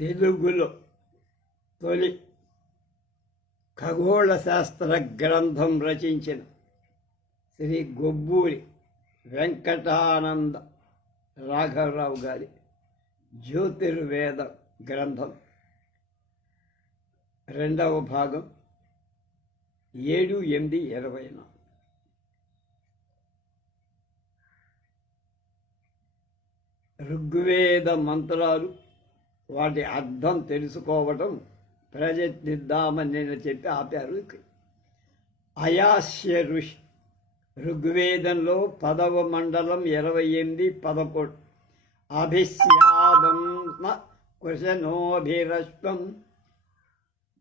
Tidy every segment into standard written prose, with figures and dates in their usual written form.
తెలుగులో తొలి ఖగోళ శాస్త్ర గ్రంథం రచించిన శ్రీ గొబ్బూరి వెంకటానంద రాఘవరావు గారి జ్యోతిర్వేద గ్రంథం 2వ భాగం 7/8/24. ఋగ్వేద మంత్రాలు వాటి అర్థం తెలుసుకోవటం ప్రయత్నిద్దామని నేను చెప్పి ఆపారు. అయాస్య ఋషి ఋగ్వేదంలో 10వ మండలం 28-11. అభిశ్యావం కుశనోభిరశ్వం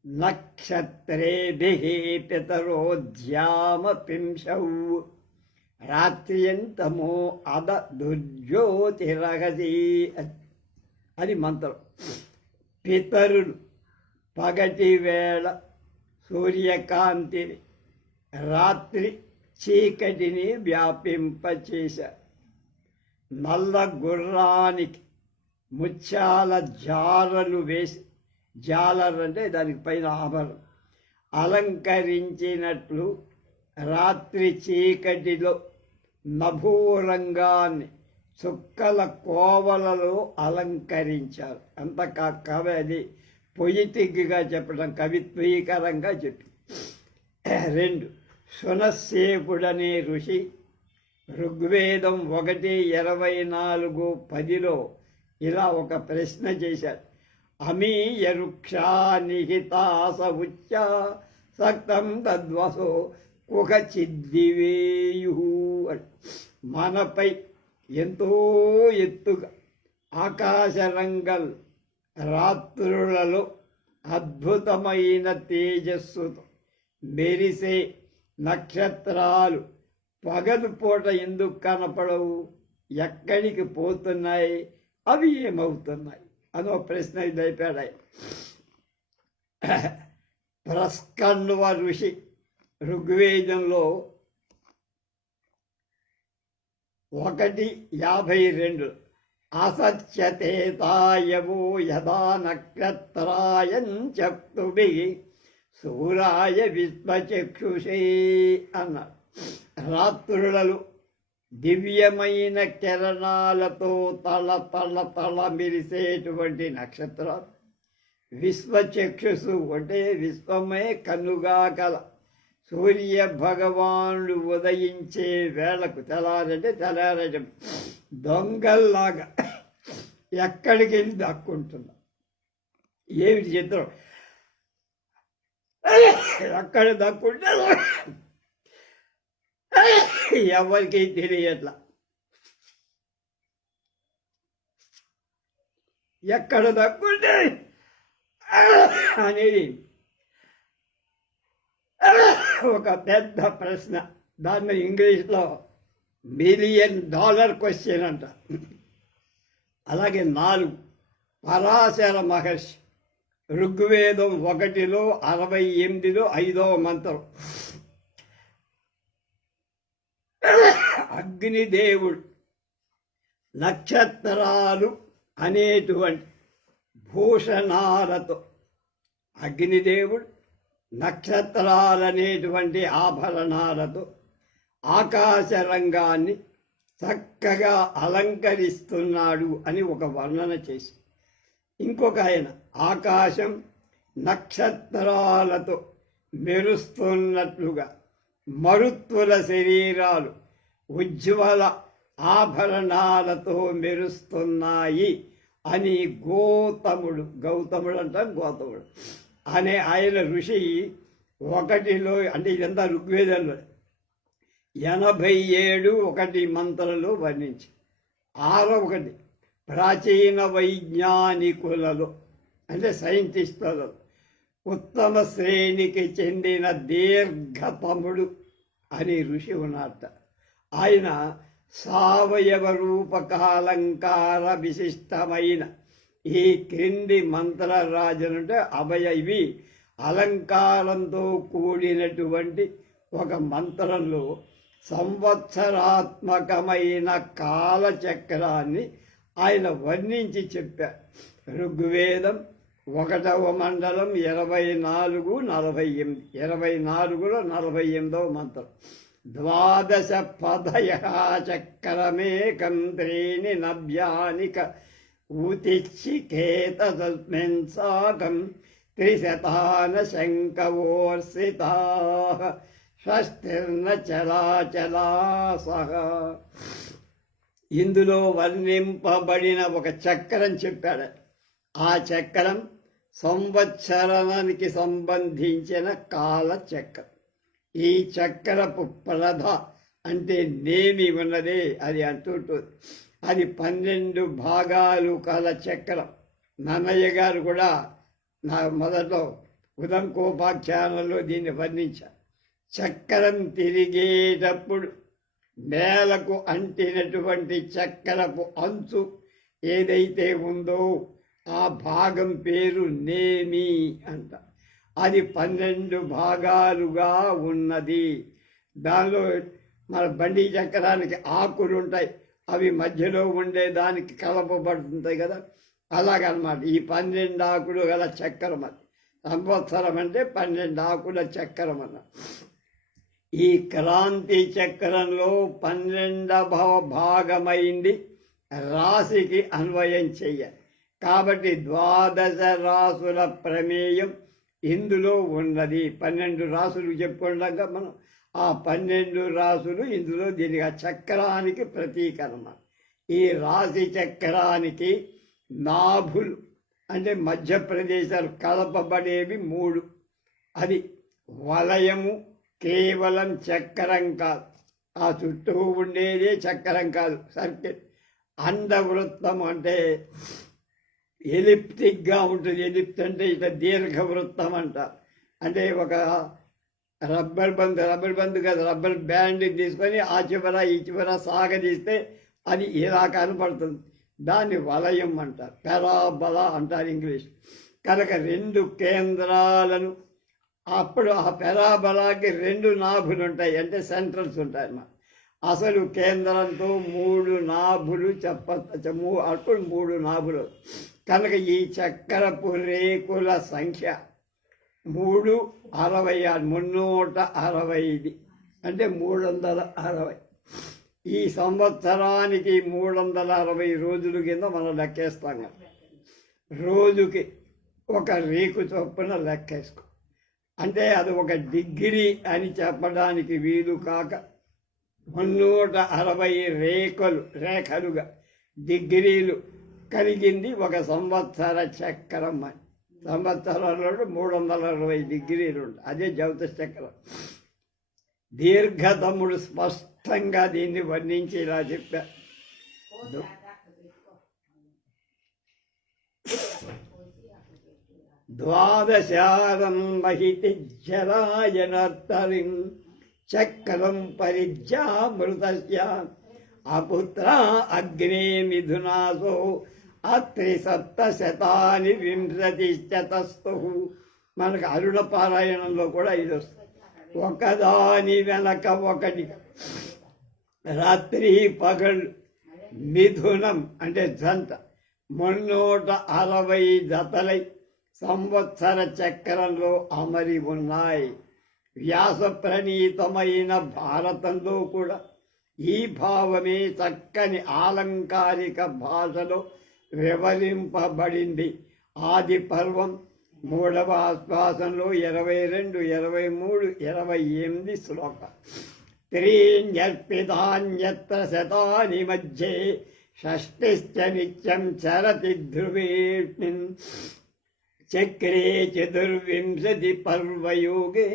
నక్షత్రేభిః పితరోధ్యామ పింశౌ రాత్రియంతమో అద దుర్జ్యోతిరగసి అని మంత్రం. పితరులు పగటి వేళ సూర్యకాంతిని, రాత్రి చీకటిని వ్యాపింపచేశారు. నల్ల గుర్రానికి ముత్యాల జాలలు వేసి, జాలరంటే దానికి పైన ఆభరణం అలంకరించినట్లు రాత్రి చీకటిలో నభూరంగాన్ని చుక్కల కోవలలో అలంకరించారు. అంత కవి అది పొయిటిక్గా చెప్పడం, కవిత్వీకరంగా చెప్పి. 2. శునస్సేపుడనే ఋషి ఋగ్వేదం 1:24-10లో ఇలా ఒక ప్రశ్న చేశాడు. అమీయ వృక్షా నిహితాస ఉచ్చ సక్తం తద్వసో కుక చిద్దివేయు. మనపై ఎంతో ఎత్తుగా ఆకాశరంగల్ రాత్రులలో అద్భుతమైన తేజస్సుతో మెరిసే నక్షత్రాలు పగలు పూట ఎందుకు కనపడవు? ఎక్కడికి పోతున్నాయి? అవి ఏమవుతున్నాయి అనో ప్రశ్న లేపాడాయి. ప్రస్కన్వ ఋషి ఋగ్వేదంలో 1:52 అసత్యతేతాయవో యదా నక్షత్రాయం చక్తుభిః సూరాయ విశ్వచక్షుషే అన్నారు. రాత్రులలో దివ్యమైన కిరణాలతో తల మెరిసేటువంటి నక్షత్రాలు విశ్వచక్షుసు అంటే విశ్వమే కన్నుగా కల సూర్య భగవానుడు ఉదయించే వేళకు తెల్లారటం దొంగల్లాగా ఎక్కడికి వెళ్ళి దక్కుంటున్నా. ఏమిటి చిత్రం? ఎక్కడ దక్కుంటే ఎవరికి తెలియట్లా. ఎక్కడ దక్కుంటే అనేది ఒక పెద్ద ప్రశ్న. దాన్ని ఇంగ్లీష్లో $1 మిలియన్ క్వశ్చన్ అంట. అలాగే 4. పరాశర మహర్షి ఋగ్వేదం 1:68లో 5వ మంత్రం. అగ్నిదేవుడు నక్షత్రాలు అనేటువంటి భూషణాలతో, అగ్నిదేవుడు నక్షత్రాలనేటువంటి ఆభరణాలతో ఆకాశ రంగాన్ని చక్కగా అలంకరిస్తున్నాడు అని ఒక వర్ణన చేసి, ఇంకొక ఆయన ఆకాశం నక్షత్రాలతో మెరుస్తున్నట్లుగా మరుత్తుల శరీరాలు ఉజ్వల ఆభరణాలతో మెరుస్తున్నాయి అని గౌతముడు అనే ఆయన ఋషి 1లో, అంటే ఇదంతా ఋగ్వేదంలో 87 మంత్రాలు వర్ణించి. 6 ప్రాచీన వైజ్ఞానికులలో అంటే సైంటిస్టులలో ఉత్తమ శ్రేణికి చెందిన దీర్ఘతముడు అని ఋషి ఉన్నట్ట. ఆయన సావయవ రూపకాలంకార విశిష్టమైన ఈ క్రింది మంత్రరాజనంటే ఇవి అలంకారంతో కూడినటువంటి ఒక మంత్రంలో సంవత్సరాత్మకమైన కాలచక్రాన్ని ఆయన వర్ణించి చెప్పారు. ఋగ్వేదం 1వ మండలం 24-48 24లో 48వ మంత్రం. ద్వాదశ పదయ చక్రమేకం త్రీణి నభ్యానిక ఊతిచ్చికేతస్మిన్ సాకం త్రిశతాన శంకవోర్సితా షష్టిర్న చలాచలాసః. ఇందులో వర్ణింపబడిన ఒక చక్రం చెప్పాడు. ఆ చక్రం సంవత్సరానికి సంబంధించిన కాల చక్రం. ఈ చక్రపు ప్రధ అంటే నేమి ఉన్నదే అది అంటుంటుంది. అది 12 భాగాలు కల చక్రం. నన్నయ్య గారు కూడా నా మొదట్లో ఉదంకోపాఖ్యానంలో దీన్ని వర్ణించారు. చక్రం తిరిగేటప్పుడు నేలకు అంటినటువంటి చక్రపు అంచు ఏదైతే ఉందో ఆ భాగం పేరు నేమి అంట. అది 12 భాగాలుగా ఉన్నది. దానిలో మన బండి చక్రానికి ఆకులు ఉంటాయి, అవి మధ్యలో ఉండే దానికి కలపబడుతుంటాయి కదా, అలాగనమాట. ఈ 12 ఆకులు గల చక్రం అది. సంవత్సరం అంటే 12 ఆకుల చక్రం అన్న. ఈ క్రాంతి చక్రంలో 12వ భాగమైంది రాశికి అన్వయం చెయ్యాలి. కాబట్టి 12 రాసుల ప్రమేయం ఇందులో ఉన్నది. 12 రాసులు చెప్పుకుంటాక మనం ఆ 12 రాసులు ఇందులో దీనికి ఆ చక్రానికి ప్రతీకరణ. ఈ రాశి చక్రానికి నాభులు అంటే మధ్యప్రదేశాలు కలపబడేవి 3. అది వలయము కేవలం చక్రం కాదు, ఆ చుట్టూ ఉండేదే చక్రం కాదు, సర్కిల్. అండవృత్తం అంటే ఎలిప్టిక్గా ఉంటుంది. ఎలిప్ట్ అంటే ఇట్లా దీర్ఘవృత్తం అంటారు. అంటే ఒక రబ్బర్ బంద్ కాదు, రబ్బర్ బ్యాండ్ తీసుకొని ఆ చివర ఈ చివర సాగదీస్తే అది ఇలా కనపడుతుంది. దాన్ని వలయం అంటారు, పెరాబలా అంటారు ఇంగ్లీష్. కనుక 2 కేంద్రాలను, అప్పుడు ఆ పెరాబలాకి 2 నాభులు ఉంటాయి, అంటే సెంట్రల్స్ ఉంటాయి అన్నమాట. అసలు కేంద్రంతో 3 నాభులు చెప్పచ్చు, అప్పుడు 3 నాభులు. కనుక ఈ చక్రపు రేకుల సంఖ్య 360 అంటే 360. ఈ సంవత్సరానికి 360 రోజుల కింద మనం లెక్కేస్తాం కదా. రోజుకి ఒక రేకు చొప్పున లెక్కేసుకో. అంటే అది ఒక డిగ్రీ అని చెప్పడానికి వీలు కాక 360 రేఖలుగా డిగ్రీలు కలిగింది ఒక సంవత్సర చక్రం అని. సంవత్సరాలలో 360 డిగ్రీలు ఉంటాయి. అదే జ్యోతిష్ చక్రం. దీర్ఘతముడు స్పష్టంగా దీన్ని వర్ణించి ఇలా చెప్పారు. ద్వాదశారం మహితి జలాయనర్తరిం చక్రం పరిజ్యామృతస్య అపుత్ర అగ్నే మిథునాసో అత్రిసప్తశతాని 20 మనకు అరుణ పారాయణంలో కూడా ఇది వస్తుంది. ఒకదాని వెనక ఒకటి, రాత్రి పగళ్ళు, మిథునం అంటే జంట, 360 జతలై సంవత్సర చక్రంలో అమరి ఉన్నాయి. వ్యాస ప్రణీతమైన భారతంలో కూడా ఈ భావమే చక్కని ఆలంకారిక భాషలో వివరింపబడింది. ఆది పర్వం 3వ ఆశ్వాసంలో 22, 23, 28 శ్లోకాలు. త్రీణ్యర్పితాన్యత్ర శతాని మధ్యే షష్టిశ్చ నిత్యం చరతి ధ్రువేస్మిన్ చక్రే 24 పర్వయోగే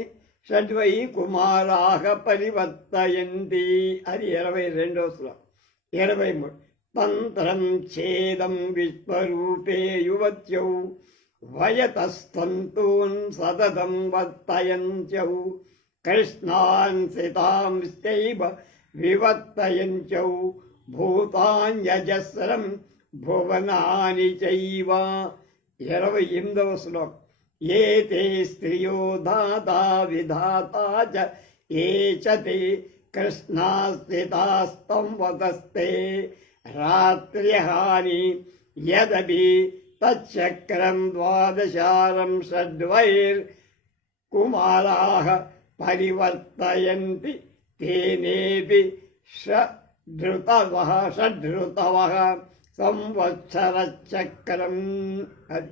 షడ్వై కుమారాః పరివర్తయంతి. అది 22వ శ్లోకం. 23 తంత్రం ఛేదం విశ్వరూపే యువత్యౌ వయతస్తూన్ సతతం వర్తయంత్యౌ కృష్ణాన్ సితాంశ్చైవ వివర్తయంత్యౌ భూతాన్యజస్రం భువనాని చైవ. 28వ శ్లోకం. ఏతే స్త్రియో దాతా విధాతా చ ఏ చ తే కృష్ణాస్థితాస్తం వదస్తే రాత్ర్యహాని యదపి తచ్చక్రం ద్వాదశారం షడ్వైర్కుమారాః పరివర్తయంతి తేనేపి షడ్ఋతవః సంవత్సర చక్రం. అది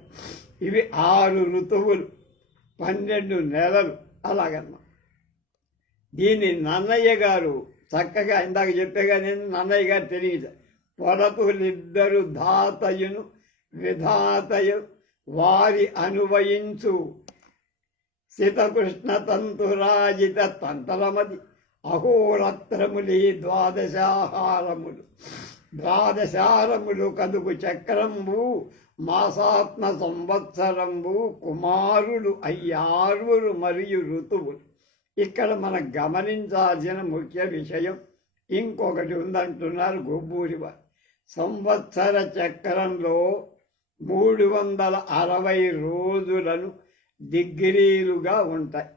ఇవి 6 ఋతువులు, 12 నెలలు అలాగన్నమాట. దీన్ని నన్నయ్య గారు చక్కగా ఇందాక చెప్పేగా నేను నన్నయ్య గారు తెలియదు. పొరతులిద్దరు ధాతయును విధాతయు వారి అనువయించు శితకృష్ణ తంతురాజిత తంతరమది అహోరత్రములి ద్వాదశారములు కదుగు చక్రంబు మాసాత్మ సంవత్సరంబు కుమారులు 6 మరియు ఋతువులు. ఇక్కడ మనం గమనించాల్సిన ముఖ్య విషయం ఇంకొకటి ఉందంటున్నారు గొబ్బూరి వారు. సంవత్సర చక్రంలో 360 రోజులను డిగ్రీలుగా ఉంటాయి.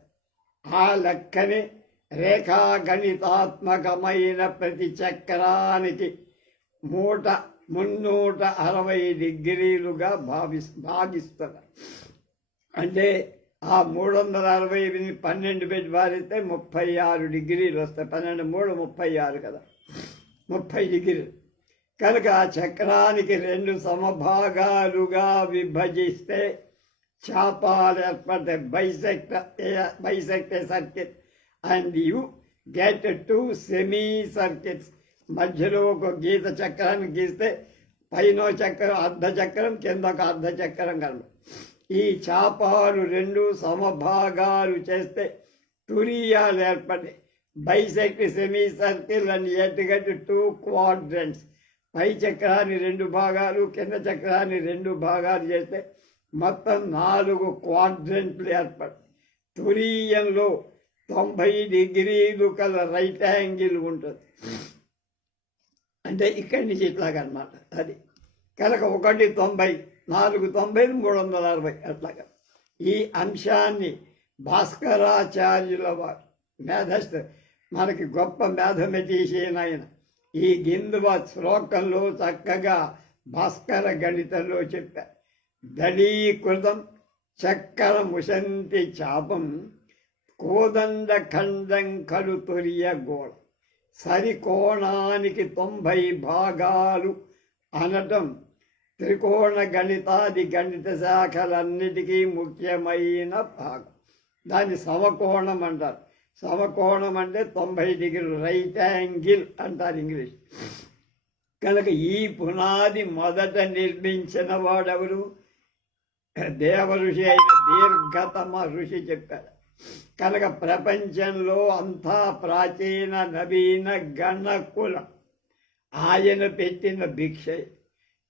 ఆ లెక్కనే రేఖాగణితాత్మకమైన ప్రతి చక్రానికి 360 డిగ్రీలుగా భాగిస్తారు. అంటే ఆ 360ని 12 పెట్టి భారిస్తే 36 డిగ్రీలు వస్తాయి. 12 3 36 కదా, 30 డిగ్రీలు. కనుక ఆ చక్రానికి 2 సమభాగాలుగా విభజిస్తే చాపాలు ఏర్పడతాయి. Bisect circuit and you get 2 semi circuits. మధ్యలో ఒక గీత చక్రాన్ని గీస్తే పైన చక్రం అర్ధ చక్రం, కింద ఒక అర్ధ చక్రం కలదు. ఈ చాపాలు 2 సమభాగాలు చేస్తే తురియాలు ఏర్పడి బైసెక్ట్ సెమీ సర్కిల్ అండ్ ఎట్టుగట్టు 2 క్వాడ్రంట్స్. పై చక్రాన్ని 2 భాగాలు, కింద చక్రాన్ని 2 భాగాలు చేస్తే మొత్తం 4 క్వాడ్రంట్లు ఏర్పడి తురీయంలో 90 డిగ్రీలు కల రైట్ యాంగిల్ ఉంటుంది. అంటే ఇక్కడి నుంచి ఇట్లాగనమాట. అది కనుక 1 90, 4 90, 360 అట్లాగా. ఈ అంశాన్ని భాస్కరాచార్యుల వారు మేధస్థ మనకి గొప్ప మ్యాథమెటీషియన్ ఆయన ఈ గిందువ శ్లోకంలో చక్కగా భాస్కర గణితంలో చెప్పారు. దళీకృతం చక్కరముశంతి చాపం కోదండ ఖండం కలు తొరియ గోళ. సరికోణానికి 90 భాగాలు అనటం త్రికోణ గణితాది గణిత శాఖలన్నిటికీ ముఖ్యమైన భాగం. దాన్ని సమకోణం అంటారు. సమకోణం అంటే 90 డిగ్రీలు, రైట్ యాంగిల్ అంటారు ఇంగ్లీష్. కనుక ఈ పునాది మొదట నిర్మించిన వాడెవరు? దేవ ఋషి అయిన దీర్ఘతమ ఋషి చెప్పారు. కనుక ప్రపంచంలో అంతా ప్రాచీన నవీన గణకులం. ఆయన పెట్టిన భిక్ష.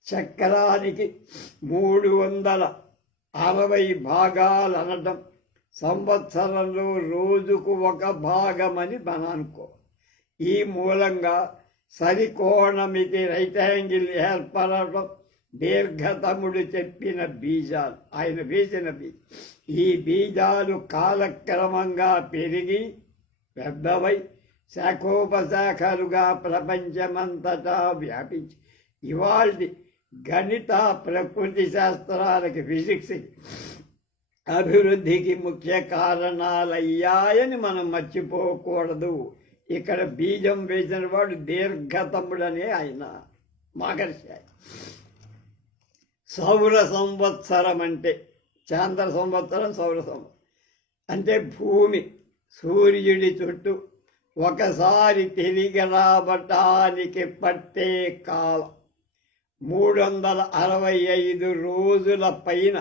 చక్రానికి 360 భాగాలు అనడం సంవత్సరంలో రోజుకు 1 భాగమని మనం అనుకో. ఈ మూలంగా సరికోణమితి రైట్ యాంగిల్ ఏర్పడటం దీర్ఘతముడు చెప్పిన బీజాలు, ఆయన వేసిన బీజం. ఈ బీజాలు కాలక్రమంగా పెరిగి పెద్దవై శాఖోపశాఖలుగా ప్రపంచమంతటా వ్యాపించి ఇవాళ గణిత ప్రకృతి శాస్త్రాలకి, ఫిజిక్స్ అభివృద్ధికి ముఖ్య కారణాలయ్యాయని మనం మర్చిపోకూడదు. ఇక్కడ బీజం వేసిన వాడు దీర్ఘతముడనే ఆయన మహర్షి. సౌర సంవత్సరం అంటే చాంద్ర సంవత్సరం, సౌర సంవత్సరం అంటే భూమి సూర్యుడి చుట్టూ ఒకసారి తిరిగి రావటానికి పట్టే కాలం 365 రోజుల పైన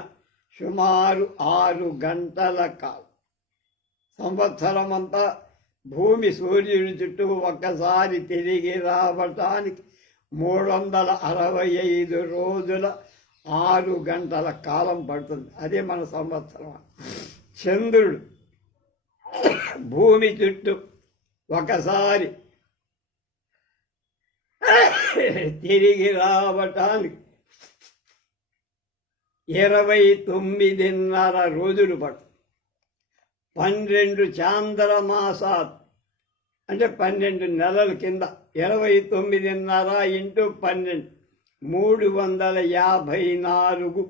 సుమారు 6 గంటల కాలం. సంవత్సరం అంతా భూమి సూర్యుడి చుట్టూ ఒక్కసారి తిరిగి రావటానికి 365 రోజుల 6 గంటల కాలం పడుతుంది. అదే మన సంవత్సరం. చంద్రుడు భూమి చుట్టూ ఒకసారి తిరిగి రావటానికి 29.5 రోజులు పడుతుంది. 12 చాంద్రమాసాలు అంటే 12 నెలల కింద 29.5 × 12 354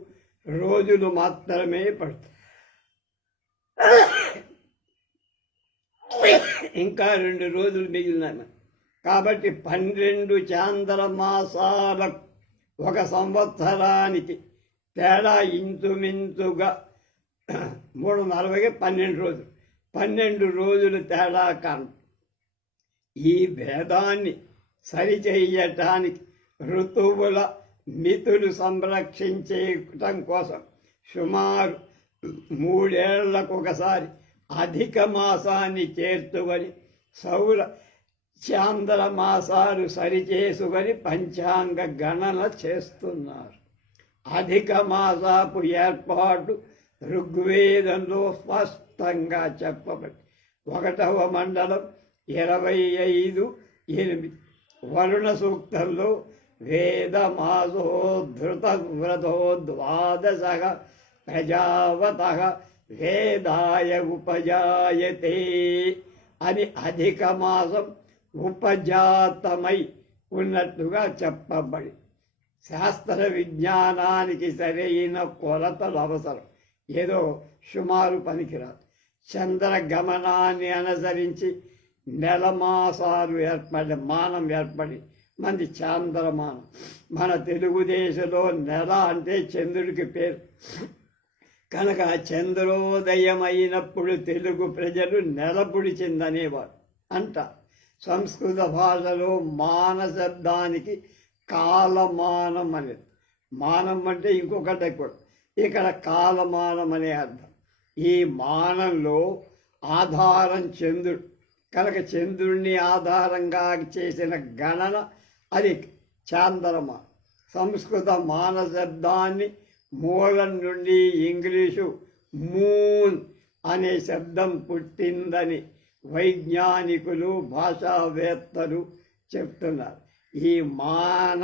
రోజులు మాత్రమే పడుతుంది. ఇంకా 2 రోజులు మిగిలినాయి. కాబట్టి 12 చాంద్రమాసాలకు ఒక సంవత్సరానికి తేడా ఇంచుమించుగా 340కి 12 రోజులు, 12 రోజులు తేడా కాను. ఈ భేదాన్ని సరిచేయటానికి ఋతువుల మితులు సంరక్షించటం కోసం సుమారు 3 ఏళ్లకొకసారి అధిక మాసాన్ని చేర్చుకొని సౌర చాంద్ర మాసాలు సరిచేసుకొని పంచాంగ గణన చేస్తున్నారు. అధిక మాసాపు ఏర్పాటు ఋగ్వేదంలో స్పష్టంగా చెప్పబడి 1వ మండలం 25:8 వరుణ సూక్తంలో వేదమాసోద్ధృత వ్రతో ద్వాదశః ప్రజావతః వేదాయ ఉపజాయతే అని అధిక మాసం ఉపజాతమై ఉన్నట్టుగా చెప్పబడి శాస్త్ర విజ్ఞానానికి సరైన కొలతలు అవసరం. ఏదో సుమారు పనికిరాదు. చంద్రగమనాన్ని అనుసరించి నెల మాసాలు మానం ఏర్పడి మంది చాంద్రమానం. మన తెలుగుదేశంలో నెల అంటే చంద్రుడికి పేరు కనుక చంద్రోదయం అయినప్పుడు తెలుగు ప్రజలు నెల పుడిచిందనేవారు అంట. సంస్కృత భాషలో మాన శబ్దానికి కాలమానం అనేది. మానం అంటే ఇంకొకటి కూడా, ఇక్కడ కాలమానం అనే అర్థం. ఈ మానంలో ఆధారం చంద్రుడు కనుక చంద్రుడిని ఆధారంగా చేసిన గణన అది చాంద్రమానం. సంస్కృత మాన శబ్దాన్ని మూలం నుండి ఇంగ్లీషు మూన్ అనే శబ్దం పుట్టిందని వైజ్ఞానికులు భాషావేత్తలు చెప్తున్నారు. ఈ మాన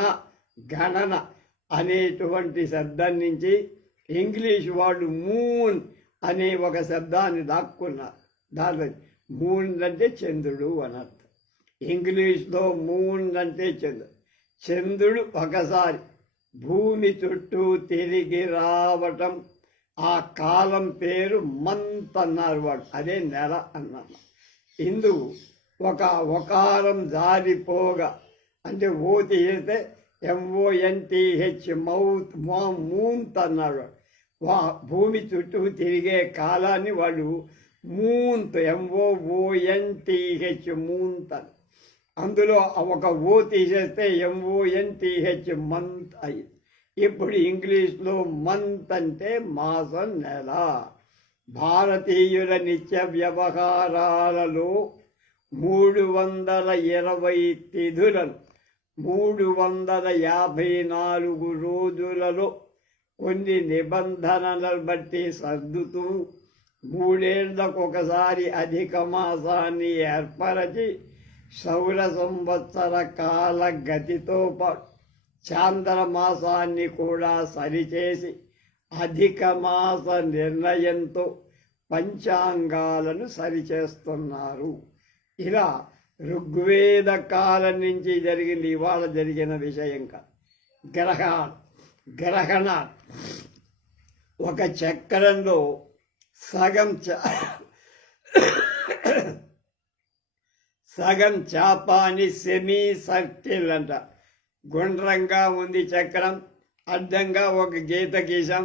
గణన అనేటువంటి శబ్దం నుంచి ఇంగ్లీష్ వాళ్ళు మూన్ అనే ఒక శబ్దాన్ని దాక్కున్నారు. దాంట్లో మూన్ అంటే చంద్రుడు అని అర్థం. ఇంగ్లీష్లో మూన్ అంటే చంద్రుడు. చంద్రుడు ఒకసారి భూమి చుట్టూ తిరిగి రావటం, ఆ కాలం పేరు మంత్ అన్నారు వాడు. అదే నెల అన్నారు. ఇందుకు ఒక ఒకారం జారిపోగా అంటే ఓ తీస్తే MONTH మౌత్ మూంత్ అన్నాడు. భూమి చుట్టూ తిరిగే కాలాన్ని వాళ్ళు మూంత్ MOONTH మూంత్ అని. అందులో ఒక ఓ తీసేస్తే MONTH మంత్ అయ్యింది. ఇప్పుడు ఇంగ్లీష్లో మంత్ అంటే మాసం, నెల. భారతీయుల నిత్య వ్యవహారాలలో 320 తిథులను 354 రోజులలో కొన్ని నిబంధనలను బట్టి సర్దుతూ 3 ఏళ్లకొకసారి అధిక మాసాన్ని ఏర్పరచి సౌర సంవత్సర కాల గతితో పాటు చాంద్రమాసాన్ని కూడా సరిచేసి అధిక మాస నిర్ణయంతో పంచాంగాలను సరిచేస్తున్నారు. ఇలా ఋగ్వేద కాలం నుంచి జరిగింది, ఇవాళ జరిగిన విషయం కాదు. గ్రహణ ఒక చక్రంలో సగం చాపాని సెమీ సర్కిల్ అంట. గుండ్రంగా ఉంది చక్రం, అడ్డంగా ఒక గీత గీసాం,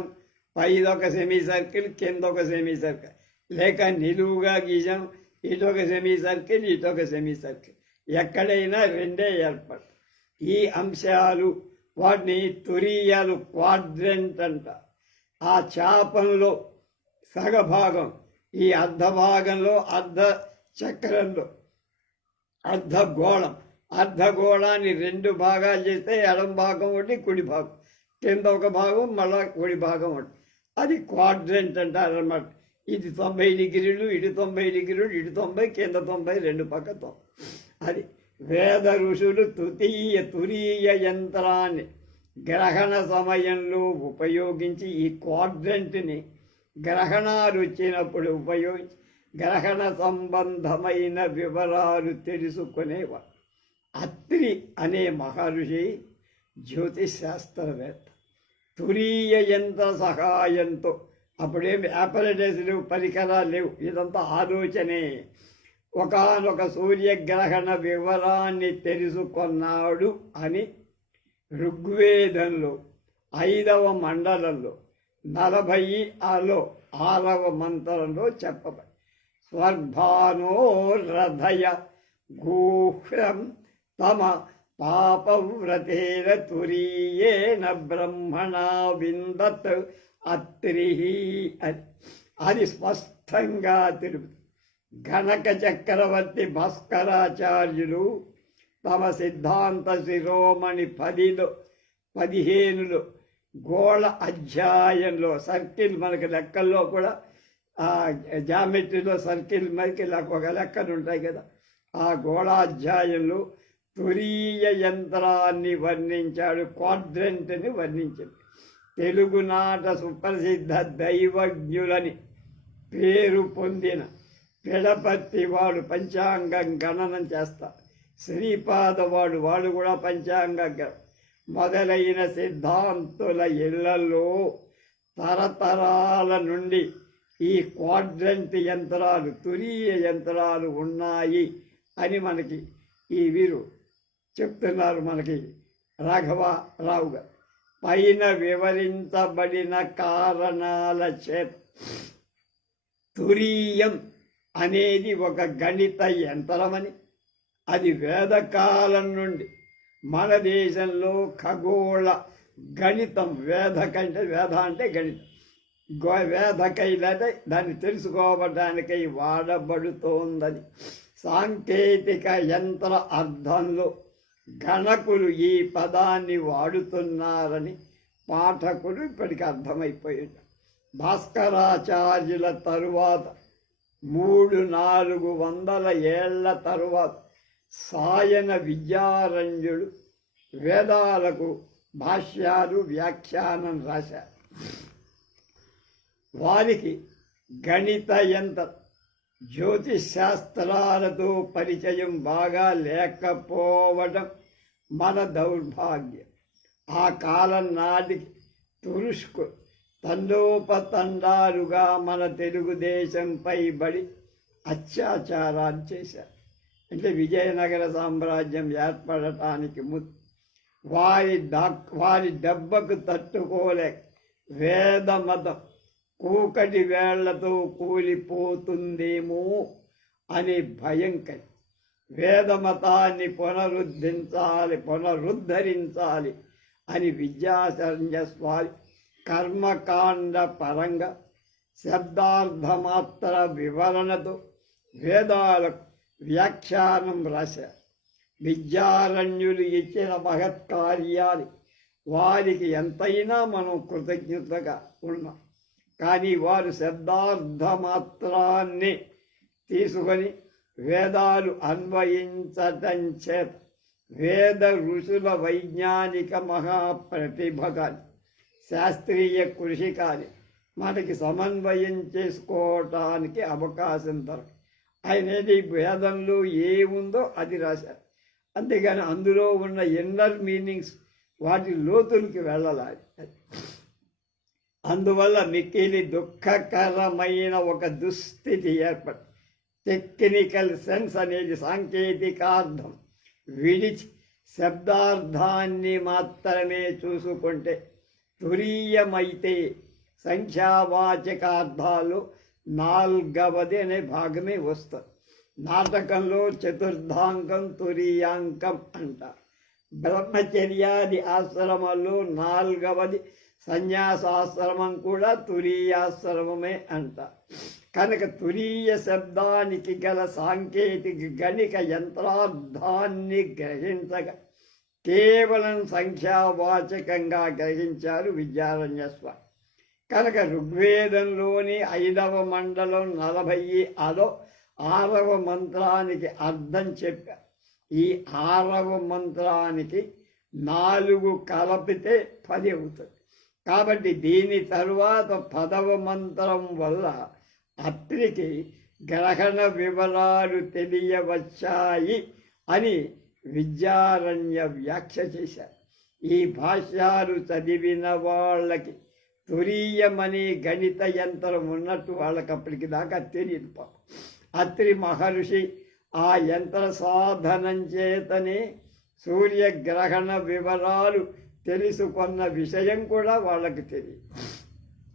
పైదొక సెమీ సర్కిల్, కింద ఒక సెమీ సర్కిల్, లేక నిలువుగా గీసాం, ఇటొక సెమీ సర్కిల్, ఇటొక సెమీ సర్కిల్. ఎక్కడైనా రెండే ఏర్పడతాయి. ఈ అంశాలు వాటిని తురీయాలు, క్వాడ్రంట్ అంట. ఆ చాపంలో సగభాగం, ఈ అర్ధభాగంలో అర్ధ చక్రంలో అర్ధగోళాన్ని 2 భాగాలు చేస్తే ఎడం భాగం ఒకటి, కుడి భాగం, కింద ఒక భాగం, మళ్ళా కుడి భాగం ఒకటి. అది క్వాడ్రంట్ అంటారన్నమాట. ఇది 90 డిగ్రీలు, ఇటు 90 డిగ్రీలు, ఇటు 90, కింద 90, 2 పక్క 90. అది వేద ఋషులు తురీయ యంత్రాన్ని గ్రహణ సమయంలో ఉపయోగించి ఈ క్వాడ్రంట్ని గ్రహణాలు వచ్చినప్పుడు ఉపయోగించి గ్రహణ సంబంధమైన వివరాలు తెలుసుకునేవారు. అత్రి అనే మహర్షి జ్యోతిష్ శాస్త్రవేత్త. తురీయ యంత్ర సహాయంతో, అప్పుడేమి ఆపరేటర్స్ లేవు, పరికరాలు లేవు, ఇదంతా ఆలోచనే. ఒకానొక సూర్యగ్రహణ వివరాన్ని తెలుసుకున్నాడు అని ఋగ్వేదంలో 5వ మండలంలో 46వ మంత్రంలో చెప్పబడి, స్వర్భానో రథయ గూహ్యం తమ పాపవ్రతేర తురీయేన బ్రహ్మణా విందత్ అత్రిహి అని అది స్పష్టంగా తెలుపు. గణక చక్రవర్తి భాస్కరాచార్యులు తమ సిద్ధాంత శిరోమణి 15లో గోళ అధ్యాయంలో, సర్కిల్ మనకి లెక్కల్లో కూడా జామెట్రీలో సర్కిల్ మనకి ఒక లెక్కలు ఉంటాయి కదా, ఆ గోళాధ్యాయంలో తురీయ యంత్రాన్ని వర్ణించాడు, క్వాడ్రంట్ని వర్ణించాడు. తెలుగునాట సుప్రసిద్ధ దైవజ్ఞులని పేరు పొందిన పిడపర్తి వాడు పంచాంగం గణనం చేస్తారు. శ్రీపాదవాడు వాడు కూడా పంచాంగ మొదలైన సిద్ధాంతుల ఇళ్లలో తరతరాల నుండి ఈ క్వాడ్రంట్ యంత్రాలు, తురీయ యంత్రాలు ఉన్నాయి అని మనకి ఈ వీరు చెప్తున్నారు. మనకి రాఘవరావు గారు పైన వివరించబడిన కారణాల చేత తురీయం అనేది ఒక గణిత యంత్రమని, అది వేదకాలం నుండి మన దేశంలో ఖగోళ గణితం, వేద అంటే గణితం, వేదకైతే దాన్ని తెలుసుకోవడానికై వాడబడుతోందని సాంకేతిక యంత్ర అర్థంలో గణకులు ఈ పదాన్ని వాడుతున్నారని పాఠకులు ఇప్పటికి అర్థమైపోయాడు. భాస్కరాచార్యుల తరువాత 300-400 ఏళ్ల తరువాత సాయన విద్యారణ్యుడు వేదాలకు భాష్యాలు, వ్యాఖ్యానం రాశారు. వారికి గణిత యంత్ర జ్యోతిష్ శాస్త్రాలతో పరిచయం బాగా లేకపోవడం మన దౌర్భాగ్యం. ఆ కాలం నాటికి తురుష్కు తండోపతండాలుగా మన తెలుగుదేశంపై బడి అత్యాచారాలు చేశారు. అంటే విజయనగర సామ్రాజ్యం ఏర్పడటానికి ముందు వారి దెబ్బకు తట్టుకోలేక వేద మతం కూకటి వేళ్లతో కూలిపోతుందేమో అనే భయం కలిగి వేదమతాన్ని పునరుద్ధరించాలి అని విద్యాశరణ్య స్వామి కర్మకాండ పరంగా శబ్దార్థమాత్ర వివరణతో వేదాలకు వ్యాఖ్యానం రాశారు. విద్యారణ్యులు ఇచ్చిన మహత్కార్యాలు వారికి ఎంతైనా మనం కృతజ్ఞతగా ఉన్నాం. కానీ వారు శబ్దార్థమాత్రాన్ని తీసుకొని వేదాలు అన్వయించటం చేత వేద ఋషుల వైజ్ఞానిక మహాప్రతిభ కానీ శాస్త్రీయ కృషి కానీ మనకి సమన్వయం చేసుకోవటానికి అవకాశం దొరకదు. ఆయనేది వేదంలో ఏముందో అది రాశారు, అంతేగాని అందులో ఉన్న ఇన్నర్ మీనింగ్స్ వాటి లోతులకి వెళ్ళాలి. అందువల్ల మిక్కిలి దుఃఖకరమైన ఒక దుస్థితి ఏర్పడి టెక్నికల్ సెన్స్ అనేది సాంకేతికార్థం విడిచి శబ్దార్థాన్ని మాత్రమే చూసుకుంటే తురీయమైతే సంఖ్యావాచకార్థాలు 4వది అనే భాగమే వస్తుంది. నాటకంలో చతుర్థాంకం తురీయాంకం అంటారు. బ్రహ్మచర్యాది ఆశ్రమంలో 4వది సన్యాసాశ్రమం కూడా తురీయాశ్రమమే అంటారు. కనుక తురీయ శబ్దానికి గల సాంకేతిక గణిక యంత్రార్థాన్ని గ్రహించగా కేవలం సంఖ్యావాచకంగా గ్రహించారు విద్యారణ్య స్వామి. కనుక ఋగ్వేదంలోని 5వ మండలం 46వ మంత్రానికి అర్థం చెప్పారు. ఈ 6వ మంత్రానికి 4 కలిపితే 10 అవుతుంది. కాబట్టి దీని తరువాత 10వ మంత్రం వల్ల అత్రికి గ్రహణ వివరాలు తెలియవచ్చాయి అని విద్యారణ్య వ్యాఖ్య చేశారు. ఈ భాష్యాలు చదివిన వాళ్ళకి తురీయమనే గణిత యంత్రం ఉన్నట్టు వాళ్ళకి అప్పటికి దాకా తెలియదు పాపం. అత్రి మహర్షి ఆ యంత్ర సాధనం చేతనే సూర్యగ్రహణ వివరాలు తెలుసుకున్న విషయం కూడా వాళ్ళకి తెలియదు.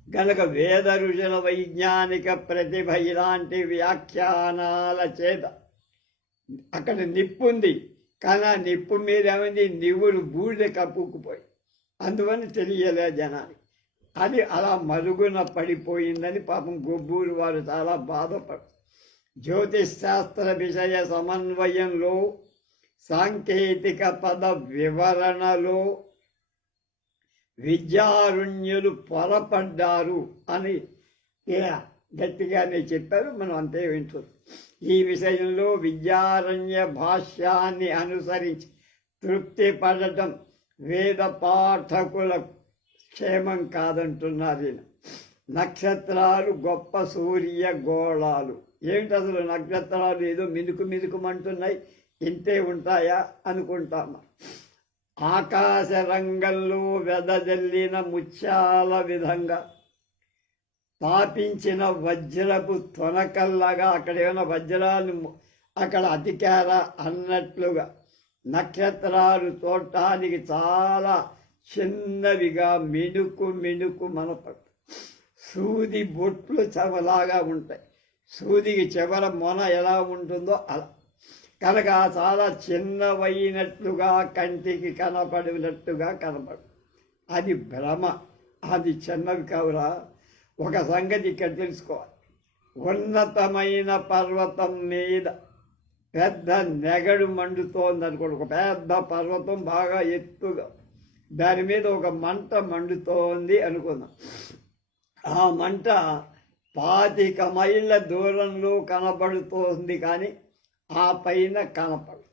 కనుక వేద ఋషుల వైజ్ఞానిక ప్రతిభ ఇలాంటి వ్యాఖ్యానాల చేత అక్కడ నిప్పుంది, కానీ ఆ నిప్పు మీద ఏమైంది, నివురు బూడిద కప్పుకుపోయి, అందువల్ల తెలియలే జనానికి. అది అలా మరుగున పడిపోయిందని పాపం గొబ్బూరు వారు చాలా బాధపడు. జ్యోతిష్ శాస్త్ర విషయ సమన్వయంలో, సాంకేతిక పద వివరణలో విద్యారణ్యులు పొరపడ్డారు అని గట్టిగానే చెప్పారు. మనం అంతే వింటున్నాం. ఈ విషయంలో విద్యారణ్య భాష్యాన్ని అనుసరించి తృప్తి పడటం వేద పాఠకుల క్షేమం కాదంటున్నారు ఈయన. నక్షత్రాలు గొప్ప సూర్య గోళాలు. ఏమిటి అసలు నక్షత్రాలు ఏదో మినుకు మినుకుమంటున్నాయి, ఇంతే ఉంటాయా అనుకుంటామా? ఆకాశ రంగంలో వెదజల్లిన ముత్యాల విధంగా తాపించిన వజ్రపు తొనకల్లాగా అక్కడ ఏమైనా వజ్రాలు అక్కడ అతికారా అన్నట్లుగా నక్షత్రాలు చూడటానికి చాలా చిన్నవిగా మినుకు మినుకు మనపడు. సూది బొట్లు చెవలాగా ఉంటాయి. సూదికి చివర మొన ఎలా ఉంటుందో అలా. కనుక చాలా చిన్నవైనట్లుగా కంటికి కనపడినట్టుగా కనపడు. అది భ్రమ, అది చిన్నవి కావురా. ఒక సంగతి ఇక్కడ తెలుసుకోవాలి. ఉన్నతమైన పర్వతం మీద పెద్ద నెగడు మండుతోంది అనుకోండి. ఒక పెద్ద పర్వతం బాగా ఎత్తుగా, దాని మీద ఒక మంట మండుతోంది అనుకుందాం. ఆ మంట 25 మైళ్ళ దూరంలో కనబడుతోంది, కానీ ఆ పైన కనపడు.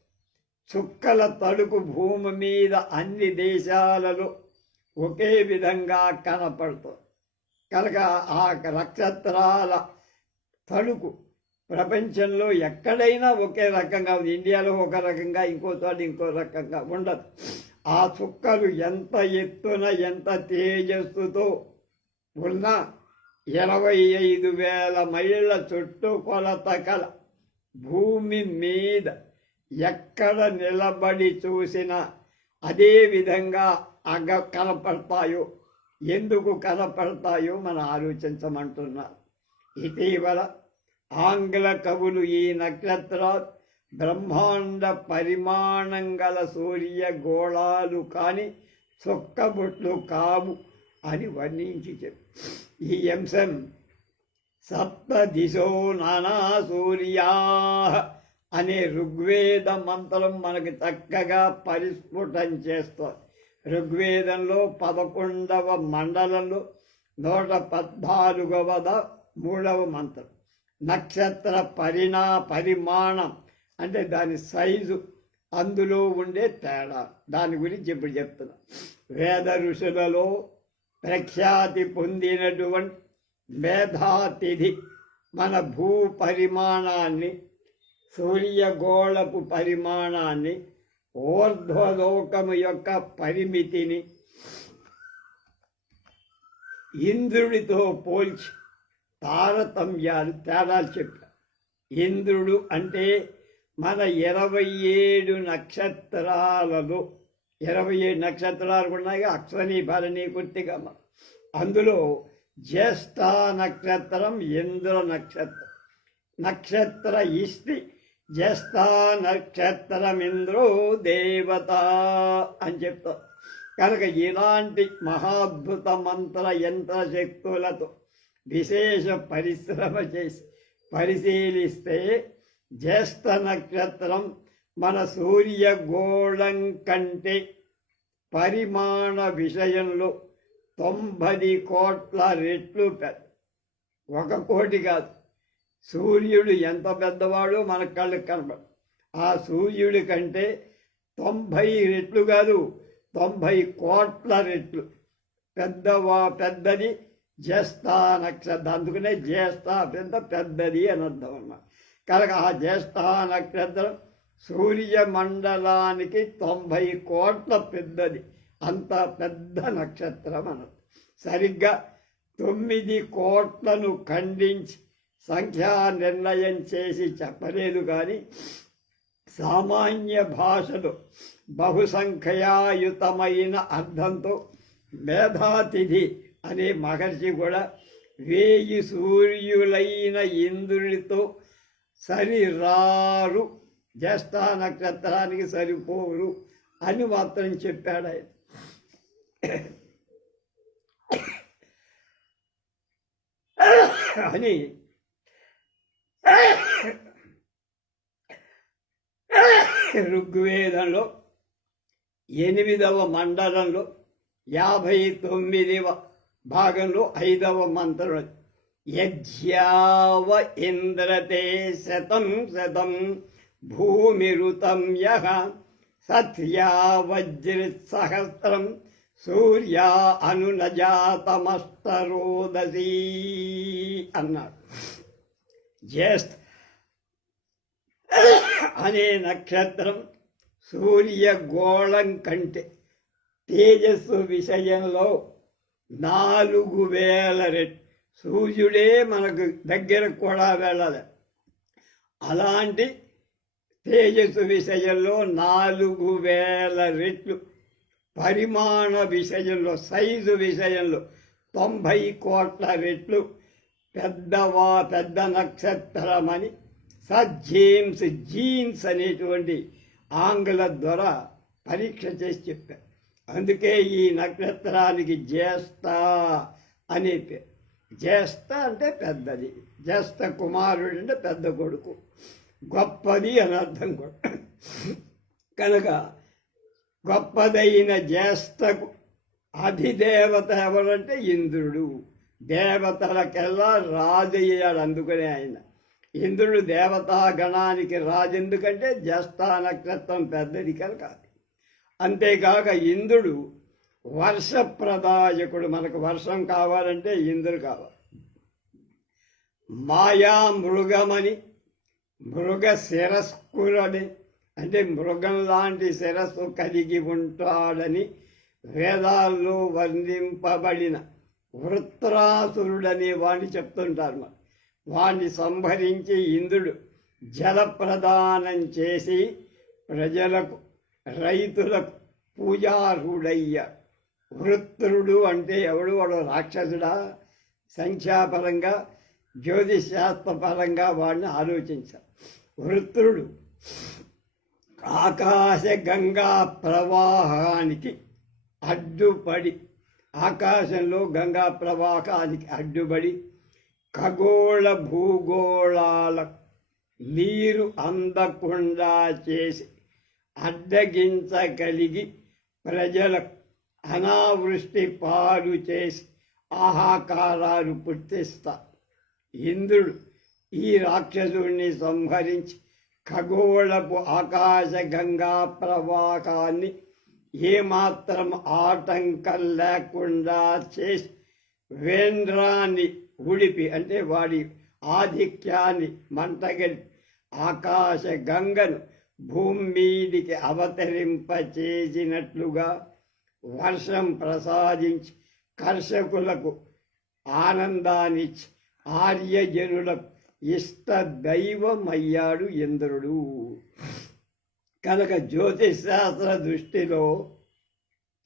చుక్కల తడుకు భూమి మీద అన్ని దేశాలలో ఒకే విధంగా కనపడుతుంది. కనుక ఆ నక్షత్రాల తడుకు ప్రపంచంలో ఎక్కడైనా ఒకే రకంగా ఉంది. ఇండియాలో ఒక రకంగా, ఇంకో చోట ఇంకో రకంగా ఉండదు. ఆ చుక్కలు ఎంత ఎత్తున ఎంత తేజస్సుతో ఉన్నా 25,000 మైళ్ళ చుట్టుకొలత కల భూమి మీద ఎక్కడ నిలబడి చూసినా అదే విధంగా కనపడతాయో, ఎందుకు కనపడతాయో మనం ఆలోచించమంటున్నారు. ఇటీవల ఆంగ్ల కవులు ఈ నక్షత్రాలు బ్రహ్మాండ పరిమాణం గల సూర్య గోళాలు కానీ చుక్కబొట్లు కావు అని వర్ణించి చెప్పి ఈ అంశం సప్త దిశో నానా సూర్యా అనే ఋగ్వేద మంత్రం మనకి చక్కగా పరిస్ఫుటం చేస్తుంది. ఋగ్వేదంలో 11వ మండలంలో 114వ 3వ మంత్రం. నక్షత్ర పరిమాణం అంటే దాని సైజు, అందులో ఉండే తేడా, దాని గురించి ఇప్పుడు చెప్తున్నా. వేద ఋషులలో ప్రఖ్యాతి పొందినటువంటి మేధాతిథి మన భూ పరిమాణాన్ని, సూర్యగోళపు పరిమాణాన్ని, ఊర్ధ్వలోకము యొక్క పరిమితిని ఇంద్రుడితో పోల్చి తేడాలు చెప్పారు. ఇంద్రుడు అంటే మన 27 నక్షత్రాలలో 27 నక్షత్రాలు ఉన్నాయి. అశ్వని, భరణి, కృత్తిక. అందులో జ్యేష్ఠ నక్షత్రం ఇంద్ర నక్షత్రం. నక్షత్ర ఇష్టి జ్యేష్ఠ నక్షత్రం ఇంద్రో దేవత అని చెప్తారు. కనుక ఇలాంటి మహాద్భుత మంత్ర యంత్ర శక్తులతో విశేష పరిశ్రమ చేసి పరిశీలిస్తే జ్యేష్ఠ నక్షత్రం మన సూర్యగోళం కంటే పరిమాణ విషయంలో 90 కోట్ల రెట్లు పెద్ద. 1 కోటి కాదు. సూర్యుడు ఎంత పెద్దవాడో మన కళ్ళకు కనపడు. ఆ సూర్యుడి కంటే 90 రెట్లు కాదు, 90 కోట్ల రెట్లు పెద్దది జ్యేష్ఠ నక్షత్రం. అందుకనే జ్యేష్ఠ పెద్దది అని అర్థం అన్నమాట. కనుక ఆ జ్యేష్ఠ నక్షత్రం సూర్యమండలానికి 90 కోట్ల పెద్దది. అంత పెద్ద నక్షత్రం అన్నది. సరిగ్గా 9 కోట్లను ఖండించి సంఖ్యా నిర్ణయం చేసి చెప్పలేదు, కానీ సామాన్య భాషలో బహుసంఖ్యాయుతమైన అర్థంతో మేధాతిథి అనే మహర్షి కూడా 1000 సూర్యులైన ఇంద్రుడితో సరిరారు, జ్యేష్ఠ నక్షత్రానికి సరిపోరు అని మాత్రం చెప్పాడు ఆయన. అని ఋగ్వేదంలో 8వ మండలంలో 59వ భాగంలో 5వ మంత్రం, యజ్ఞావ ఇంద్రతే శతం శతం భూమిరుతం యః సత్యా వజ్రసహస్రం సూర్యా అనునజాతమస్తరోదసీ అన్నాడు. జ్యేష్ఠ అనే నక్షత్రం సూర్యగోళం కంటే తేజస్సు విషయంలో 4000 రెట్లు, సూర్యుడే మనకు దగ్గరకు కూడా వెళ్ళాలి. అలాంటి తేజస్సు విషయంలో 4000 రెట్లు, పరిమాణ విషయంలో సైజు విషయంలో 90 కోట్ల రెట్లు పెద్ద నక్షత్రమని సర్ జేమ్స్ జీన్స్ అనేటువంటి ఆంగ్ల ద్వారా పరీక్ష చేసి చెప్పారు. అందుకే ఈ నక్షత్రానికి జ్యేష్ఠ అనే పేరు. జ్యేష్ఠ అంటే పెద్దది, జ్యేష్ఠ కుమారుడు అంటే పెద్ద కొడుకు, గొప్పది అని అర్థం కూడా. కనుక గొప్పదైన జ్యేష్ఠకు అధిదేవత ఎవరంటే ఇంద్రుడు. దేవతలకెల్లా రాజు అయ్యాడు. అందుకనే ఆయన ఇంద్రుడు దేవతా గణానికి రాజు. ఎందుకంటే జ్యేష్ఠ నక్షత్రం పెద్దది కనుక. అంతేకాక ఇంద్రుడు వర్షప్రదాయకుడు. మనకు వర్షం కావాలంటే ఇంద్రుడు కావాలి. మాయా మృగమని, మృగ శిరస్కులని అంటే మృగం లాంటి శిరస్సు కలిగి ఉంటాడని వేదాల్లో వర్ణింపబడిన వృత్రాసురుడనే వాడిని చెప్తుంటారు. మరి వాణ్ణి సంహరించి ఇంద్రుడు జలప్రదానం చేసి ప్రజలకు, రైతులకు పూజారుడయ్యాడు. వృత్రుడు అంటే ఎవడు? వాడు రాక్షసుడా? సంఖ్యాపరంగా జ్యోతిశాస్త్రపరంగా వాడిని ఆలోచించారు. వృత్రుడు ఆకాశ గంగా ప్రవాహానికి అడ్డుపడి, ఆకాశంలో గంగా ప్రవాహానికి అడ్డుపడి ఖగోళ భూగోళాల నీరు అందకుండా చేసి అడ్డగించగలిగి ప్రజలకు అనావృష్టి పాలు చేసి ఆహాకారాలు పుట్టిస్తారు. ఇంద్రుడు ఈ రాక్షసుడిని సంహరించి ఖగోళపు ఆకాశ గంగా ప్రవాహాన్ని ఏమాత్రం ఆటంకం లేకుండా చేసి వేంద్రాన్ని ఉడిపి అంటే వాడి ఆధిక్యాన్ని మంటగలి ఆకాశ గంగను భూమి మీదికి అవతరింపచేసినట్లుగా వర్షం ప్రసాదించి కర్షకులకు ఆనందాన్నిచ్చి ఆర్యజనులకు ఇష్ట దైవమయ్యాడు ఇంద్రుడు. కనుక జ్యోతిశాస్త్ర దృష్టిలో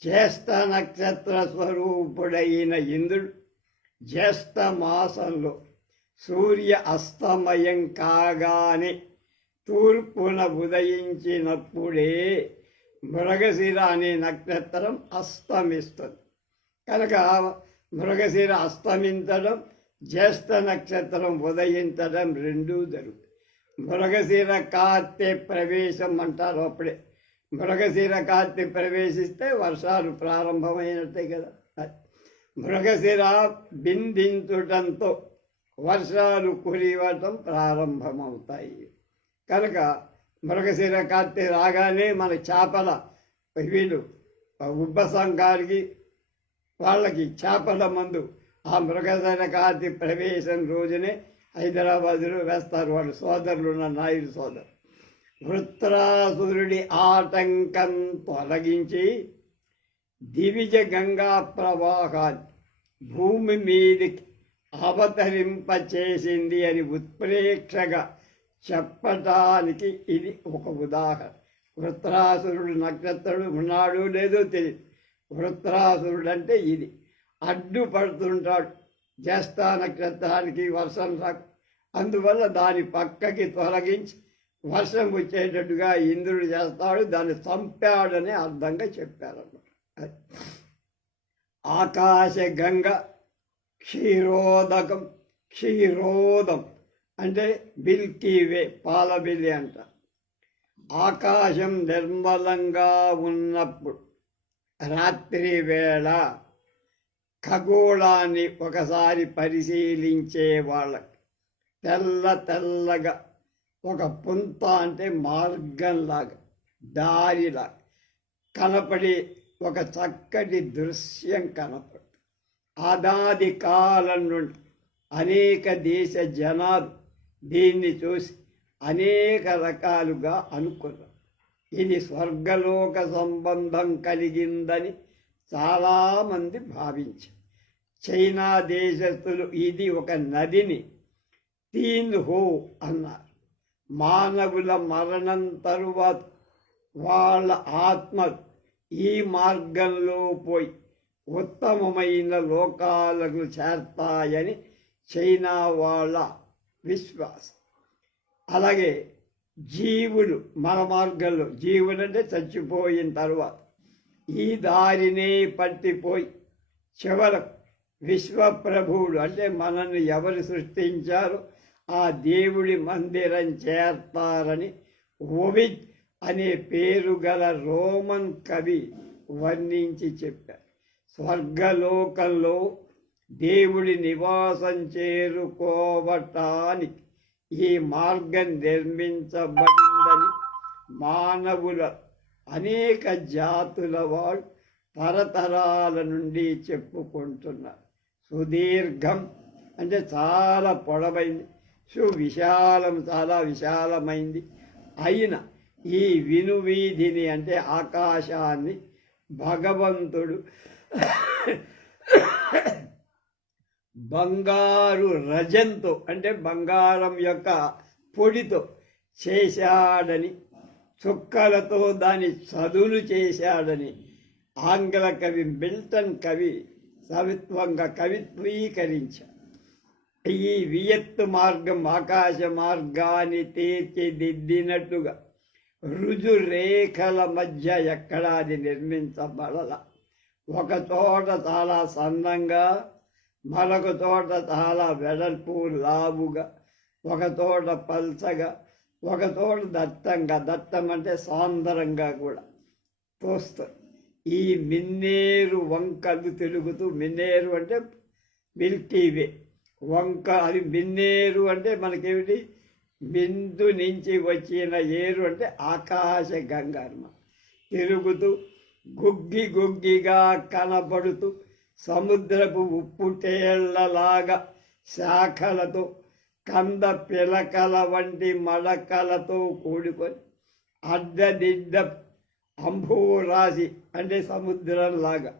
జ్యేష్ఠ నక్షత్ర స్వరూపుడైన ఇంద్రుడు జ్యేష్ఠ మాసంలో సూర్య అస్తమయం కాగానే తూర్పున ఉదయించినప్పుడే మృగశిర అనే నక్షత్రం అస్తమిస్తుంది. కనుక మృగశిర అస్తమించడం, జ్యేష్ఠ నక్షత్రం ఉదయించడం రెండూ జరుగుతాయి. మృగశిర కార్తె ప్రవేశం అంటారు. అప్పుడే మృగశిర కార్తె ప్రవేశిస్తే వర్షాలు ప్రారంభమైనట్టే కదా. మృగశిర బిందించుటంతో వర్షాలు కురివటం ప్రారంభమవుతాయి. కనుక మృగశిర కార్తె రాగానే మన చేపల వీళ్ళు ఉబ్బసంగారికి వాళ్ళకి చేపల మందు ఆ మృగశిర కార్తె ప్రవేశం రోజునే హైదరాబాదులో వేస్తారు. వాళ్ళు సోదరులు ఉన్న నాయుడు సోదరు. వృత్రాసురుడి ఆటంకం తొలగించి దివిజ గంగా ప్రవాహాన్ని భూమి మీదికి అవతరింపచేసింది అని ఉత్ప్రేక్షగా చెప్పటానికి ఇది ఒక ఉదాహరణ. వృత్రాసురుడు నక్షత్రుడు ఉన్నాడు లేదో తెలియదు. వృత్రాసురుడు అంటే ఇది అడ్డుపడుతుంటాడు జ్యేష్ఠ నక్షత్రానికి వర్షం రాకు. అందువల్ల దాని పక్కకి తొలగించి వర్షం వచ్చేటట్టుగా ఇంద్రుడు చేస్తాడు. దాన్ని చంపాడని అర్థంగా చెప్పారన్నమాట. ఆకాశ గంగ క్షీరోదకం, క్షీరోదం అంటే మిల్కీ వే, పాలబిల్లి అంట. ఆకాశం నిర్మలంగా ఉన్నప్పుడు రాత్రి వేళ ఖగోళాన్ని ఒకసారి పరిశీలించే వాళ్ళకి తెల్ల తెల్లగా ఒక పుంత అంటే మార్గంలాగా దారిలాగా కనపడి ఒక చక్కటి దృశ్యం కనపడు. అనాది కాలం నుండి అనేక దేశ జనాలు దీన్ని చూసి అనేక రకాలుగా అనుకున్నారు. ఇది స్వర్గలోక సంబంధం కలిగిందని చాలామంది భావించారు. చైనా దేశస్థులు ఇది ఒక నదిని తీన్ హో అన్నారు. మానవుల మరణం తరువాత వాళ్ళ ఆత్మలు ఈ మార్గంలో పోయి ఉత్తమమైన లోకాలకు చేరతాయని చైనా వాళ్ళ విశ్వాసం. అలాగే జీవులు మన మార్గంలో, జీవులు అంటే చచ్చిపోయిన తర్వాత ఈ దారినే పట్టిపోయి చివరకు విశ్వప్రభువుడు అంటే మనల్ని ఎవరు సృష్టించారో ఆ దేవుడి మందిరం చేరతారని ఓవిడ్ అనే పేరు గల రోమన్ కవి వర్ణించి చెప్పారు. స్వర్గలోకంలో దేవుడి నివాసం చేరుకోవటానికి ఈ మార్గం నిర్మించబడిందని మానవుల అనేక జాతుల వాళ్ళు తరతరాల నుండి చెప్పుకుంటున్నారు. సుదీర్ఘం అంటే చాలా పొడవైంది, సువిశాలం చాలా విశాలమైంది అయిన ఈ వినువీధిని అంటే ఆకాశాన్ని భగవంతుడు బంగారు రజంతో అంటే బంగారం యొక్క పొడితో చేశాడని, చుక్కలతో దాని చదును చేశాడని ఆంగ్ల కవి మిల్టన్ కవి కవిత్వీకరించారు. ఈ వియత్తు మార్గం ఆకాశ మార్గాన్ని తీర్చిదిద్దినట్టుగా రుజురేఖల మధ్య ఎక్కడా అది నిర్మించబడాల. ఒక చోట చాలా సన్నంగా, మరొక చోట చాలా వెడల్పు లావుగా, ఒక చోట పల్చగా, ఒక చోట దట్టంగా, దట్టం అంటే సాందరంగా కూడా తోస్తుంది. ఈ మిన్నేరు వంకలు తిరుగుతూ, మిన్నేరు అంటే మిల్కీ వే, వంక అది మిన్నేరు అంటే మనకేమిటి, బిందు నుంచి వచ్చిన ఏరు అంటే ఆకాశ గంగ అన్నమాట. తిరుగుతూ గుగ్గి గుగ్గిగా కనబడుతూ సముద్రపు ఉప్పుటేళ్లలాగా శాఖలతో కంద పిలకల వంటి మడకలతో కూడుకొని అడ్డదిడ్డ అంబురాశి అంటే సముద్రంలాగా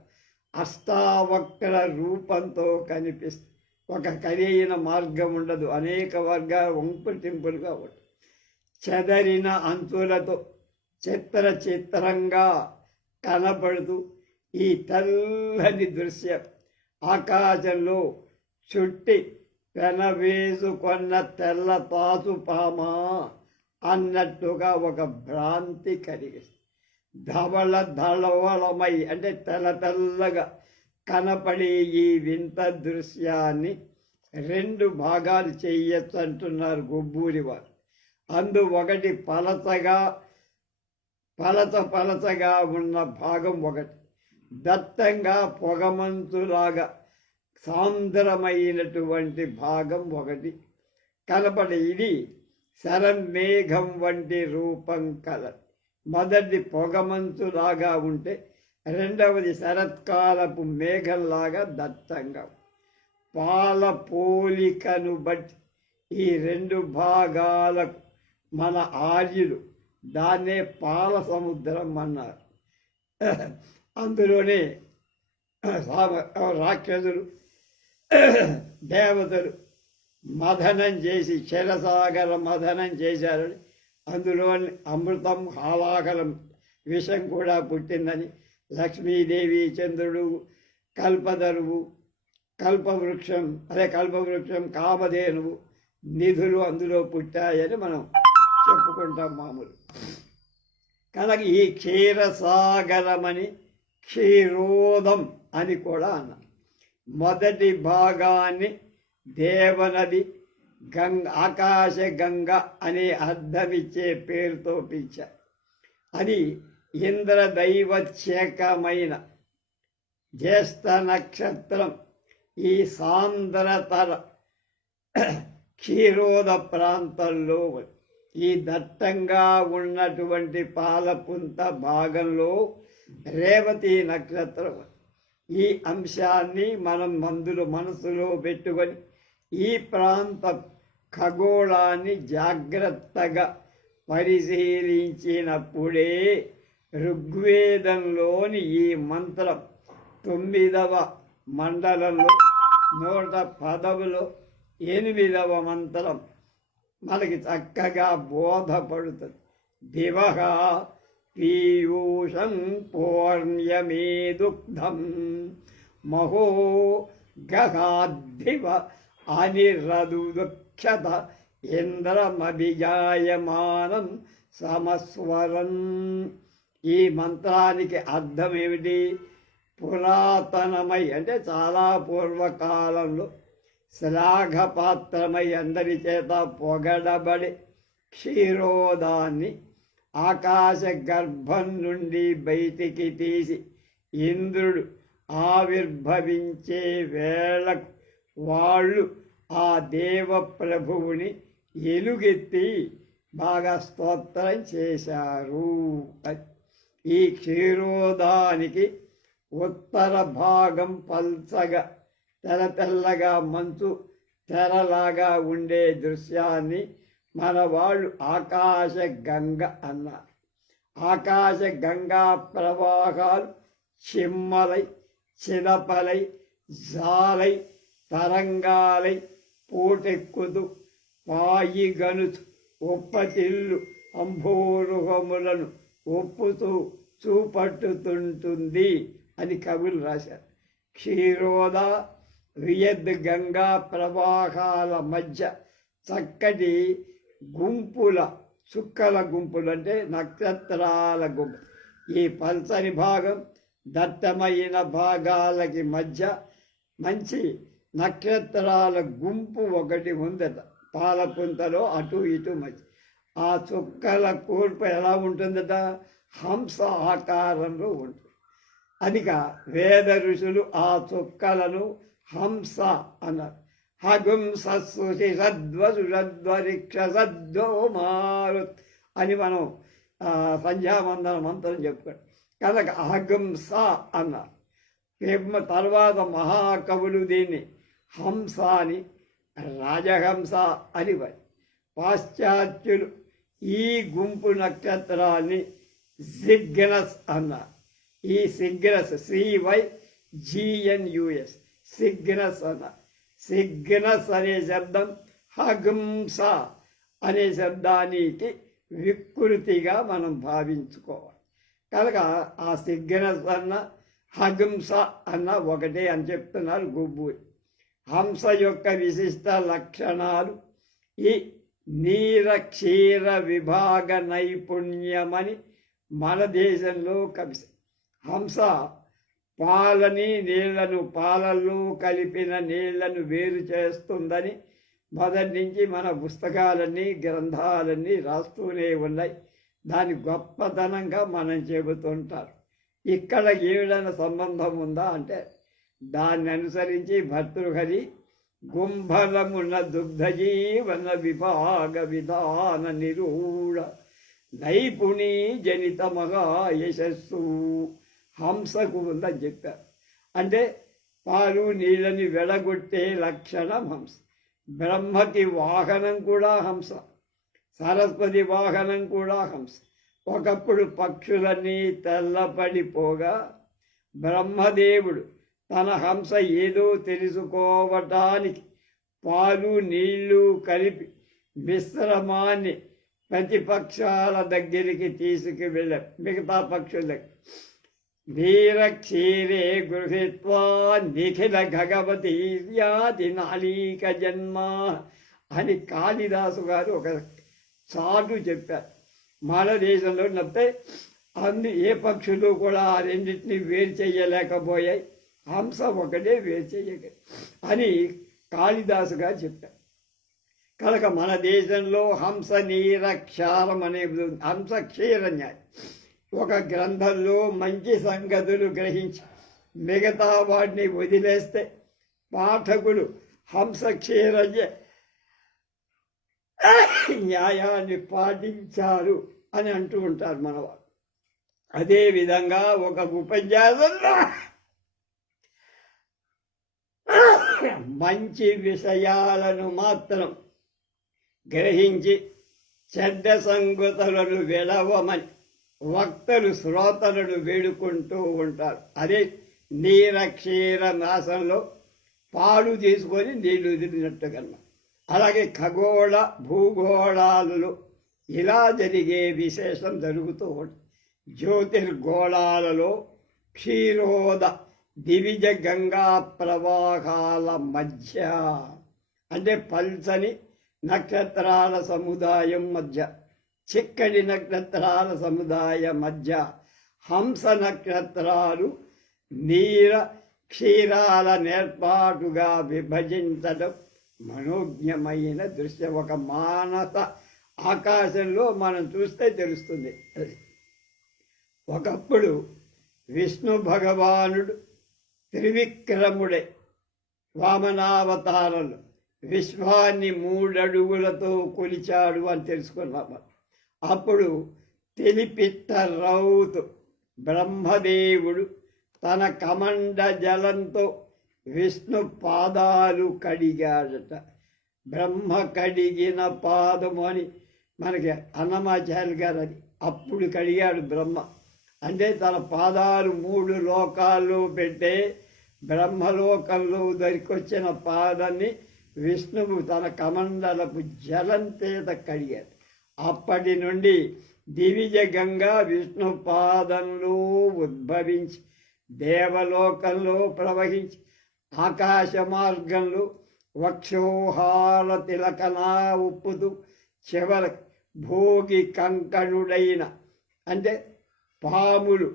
అష్టావక్ర రూపంతో కనిపిస్తుంది. ఒక ఖరీదైన మార్గం ఉండదు, అనేక వర్గాల వంపులు టింపులుగా ఉంటుంది. చెదరిన అంచులతో చిత్ర చిత్రంగా కనపడుతూ ఈ తెల్లని దృశ్యం ఆకాశంలో చుట్టి పెనవేసుకొన్న తెల్ల తాసుపామా అన్నట్టుగా ఒక భ్రాంతి కలిగిస్తుంది. ధవళ ధవళమై అంటే తెల్ల తెల్లగా కనపడి ఈ వింత దృశ్యాన్ని 2 భాగాలు చేయొచ్చు అంటున్నారు గొబ్బూరి వారు. ఒకటి పలచగా ఉన్న భాగం ఒకటి, దట్టంగా పొగమంచులాగా సాంద్రమైనటువంటి భాగం ఒకటి కనపడి ఇది శరమేఘం వంటి రూపం కలదు. మొదటి పొగమంచులాగా ఉంటే రెండవది శరత్కాలపు మేఘంలాగా దట్టంగా. పాల పోలికను బట్టి ఈ 2 భాగాలకు మన ఆర్యులు దాన్నే పాల సముద్రం అన్నారు. అందులోనే రాక్షసులు దేవతలు మథనం చేసి క్షీరసాగర మథనం చేశారని, అందులోని అమృతం హాలాహలం విషం కూడా పుట్టిందని, లక్ష్మీదేవి చంద్రుడు కల్పతరువు కల్పవృక్షం కామధేనువు నిధులు అందులో పుట్టాయని మనం చెప్పుకుంటాం మామూలు. కనుక ఈ క్షీరసాగరమని క్షీరోదం అని కూడా అన్నాం. మొదటి భాగాన్ని దేవనది ఆకాశ గంగ అనే అర్థమిచ్చే పేరుతో పిలిచారు. అది ఇంద్రదైవత్యేకమైన జ్యేష్ఠ నక్షత్రం ఈ సాంద్రతర క్షీరోద ప్రాంతంలో ఈ దట్టంగా ఉన్నటువంటి పాలపుంత భాగంలో రేవతి నక్షత్రం. ఈ అంశాన్ని మనం మనసులో పెట్టుకొని ఈ ప్రాంత ఖగోళాన్ని జాగ్రత్తగా పరిశీలించినప్పుడే ఋగ్వేదంలోని ఈ మంత్రం 9వ మండలంలో 110లో 8వ మంత్రం మనకి చక్కగా బోధపడుతుంది. దివః పీయూషం పూర్ణ్యమేదుగ్ధం మహో గహాద్దివ అనిరదుక్షత ఇంద్రమభిజాయమానం సమస్వరం. ఈ మంత్రానికి అర్థం ఏమిటి? పురాతనమై అంటే చాలా పూర్వకాలంలో శ్లాఘపాత్రమై అందరి చేత పొగడబడి క్షీరోదాన్ని ఆకాశ గర్భం నుండి బయటికి తీసి ఇంద్రుడు ఆవిర్భవించే వేళకు వాళ్ళు ఆ దేవ ప్రభువుని ఎలుగెత్తి బాగా స్తోత్రం చేశారు. ఈ క్షీరోదానికి ఉత్తర భాగం పల్చగా తెల్లగా మంచు తెరలాగా ఉండే దృశ్యాన్ని మన వాళ్ళు ఆకాశ గంగ అన్నారు. ఆకాశ గంగా ప్రవాహాలు చిమ్మలై చిదపలై జాలై తరంగాలై పోటెక్కుతూ పాయిగనుతు ఒప్పతిల్లు అంబోరుహములను ఒప్పుతూ చూపట్టుతుంటుంది అని కవులు రాశారు. క్షీరోద వియద్ గంగా ప్రవాహాల మధ్య చక్కటి గుంపుల చుక్కల గుంపులు అంటే నక్షత్రాల గుంపు. ఈ పల్చని భాగం దట్టమైన భాగాలకి మధ్య మంచి నక్షత్రాల గుంపు ఒకటి ఉందట పాలపుంతలో అటు ఇటు మధ్య. ఆ చుక్కల కూర్పు ఎలా ఉంటుందట? హంస ఆకారంలో ఉంటుంది. అదిగా వేద ఋషులు ఆ చుక్కలను హంస అన్నారు. హగుంసస్సుషి సద్వసుషద్వరిక్ష సద్దో మారుత్ అని మనం సంధ్యావందన మంత్రం చెప్పుకోండి. కనుక అహంస అన్నారు. తర్వాత మహాకవులు దీన్ని హంస అని రాజహంస అని పాశ్చాత్యులు ఈ గుంపు నక్షత్రాన్ని సిగ్నస్ అన్నారు. ఈ సిగ్నస్ CYGNUS సిగ్నస్ అన్నారు. సిగ్నస్ అనే శబ్దం హంస అనే శబ్దానికి వికృతిగా మనం భావించుకోవాలి. కనుక ఆ సిగ్నస్ అన్న హంస అన్న ఒకటే అని చెప్తున్నారు గుబ్బూరి. హంస యొక్క విశిష్ట లక్షణాలు ఈ నీరక్షీర విభాగ నైపుణ్యమని మన దేశంలో కవిసి. హంస పాలల్లో కలిపిన నీళ్లను వేరు చేస్తుందని మొదటి నుంచి మన పుస్తకాలన్నీ గ్రంథాలన్నీ రాస్తూనే ఉన్నాయి. దాని గొప్పతనంగా మనం చెబుతుంటారు. ఇక్కడ ఏదైనా సంబంధం ఉందా అంటే దాన్ని అనుసరించి భర్తృహరి గుంభలమున దుగ్ధజీవన విభాగ విధాన నిరూఢ నైపుణీ జనిత మహా యశస్సు హంసకు ఉందని చెప్పారు. అంటే పాలు నీళ్ళని వెడగొట్టే లక్షణం హంస. బ్రహ్మకి వాహనం కూడా హంస, సరస్వతి వాహనం కూడా హంస. ఒకప్పుడు పక్షులన్నీ తెల్లపడిపోగా బ్రహ్మదేవుడు తన హంస ఏదో తెలుసుకోవటానికి పాలు నీళ్లు కలిపి మిశ్రమాన్ని ప్రతిపక్షాల దగ్గరికి తీసుకువెళ్ళారు. మిగతా పక్షులకు వీరక్షీరే గృహీత్వా నిఖిల భగవతి యాది నాళీక జన్మ అని కాళిదాసు గారు ఒక చాటు చెప్పారు. మన దేశంలో నప్పితే ఏ పక్షులు కూడా ఆ రెండింటిని వేరు చేయలేకపోయాయి, హంస ఒకటే వేరు చేయగ అని కాళిదాసు గారు చెప్పారు. కనుక మన దేశంలో హంస నీరక్షారం అనేది హంస క్షీరన్యాయం. ఒక గ్రంథంలో మంచి సంగతులు గ్రహించి మిగతా వాటిని వదిలేస్తే పాఠకులు హంస క్షీరన్య న్యాయాన్ని పాటించారు అని అంటూ ఉంటారు మనవారు. అదేవిధంగా ఒక ఉపన్యాసంలో మంచి విషయాలను మాత్రం గ్రహించి చెడ్డ సంగతులను వెడవమని వక్తలు శ్రోతలను వేడుకుంటూ ఉంటారు. అదే నీరక్షీర నాశంలో పాలు తీసుకొని నీళ్లు వదిలినట్టుగా. అలాగే ఖగోళ భూగోళాలలో ఇలా జరిగే విశేషం జరుగుతూ ఉంటుంది. జ్యోతిర్గోళాలలో క్షీరోద దివిజ గంగా ప్రవాహాల మధ్య అంటే పల్చని నక్షత్రాల సముదాయం మధ్య, చిక్కడి నక్షత్రాల సముదాయ మధ్య హంస నక్షత్రాలు నీర క్షీరాల నేర్పాటుగా విభజించడం మనోజ్ఞమైన దృశ్యం. ఒక మానస ఆకాశంలో మనం చూస్తే తెలుస్తుంది. ఒకప్పుడు విష్ణు భగవానుడు త్రివిక్రముడే వామనావతారంలో విశ్వాన్ని 3 అడుగులతో కొలిచాడు అని తెలుసుకున్నాము. అప్పుడు తెలిపిట్ట రౌతు బ్రహ్మదేవుడు తన కమండ జలంతో విష్ణు పాదాలు కడిగాడట. బ్రహ్మ కడిగిన పాదము అని మనకి అన్నమాచార్య గారు అది అప్పుడు కడిగాడు బ్రహ్మ. అంటే తన పాదాలు 3 లోకాల్లో పెట్టే బ్రహ్మలోకంలో దొరికొచ్చిన పాదాన్ని విష్ణువు తన కమండలపు జలం చేత కడిగాడు. అప్పటి నుండి దివిజ గంగా విష్ణు పాదంలో ఉద్భవించి దేవలోకంలో ప్రవహించి ఆకాశ మార్గంలో వక్షోహాల తిలకనా ఉప్పుతూ చివర భోగి కంకణుడైన అంటే పాములు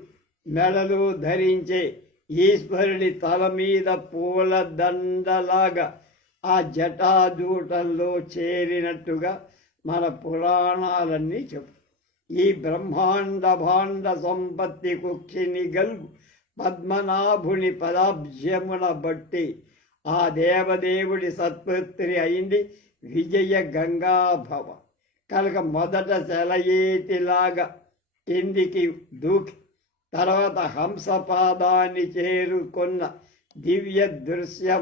మెడలో ధరించే ఈశ్వరుడి తల మీద పూల దండలాగా ఆ జటాజూటంలో చేరినట్టుగా మన పురాణాలన్నీ చెప్పు. ఈ బ్రహ్మాండ భాండ సంపత్తి కుక్షిని గల్గు పద్మనాభుని పదాబ్జమున బట్టి ఆ దేవదేవుడి సత్పుత్రి అయింది విజయ గంగాభవ. కనుక మొదట సెలయేటిలాగా కిందికి దూకి తర్వాత హంసపాదాన్ని చేరుకున్న దివ్య దృశ్యం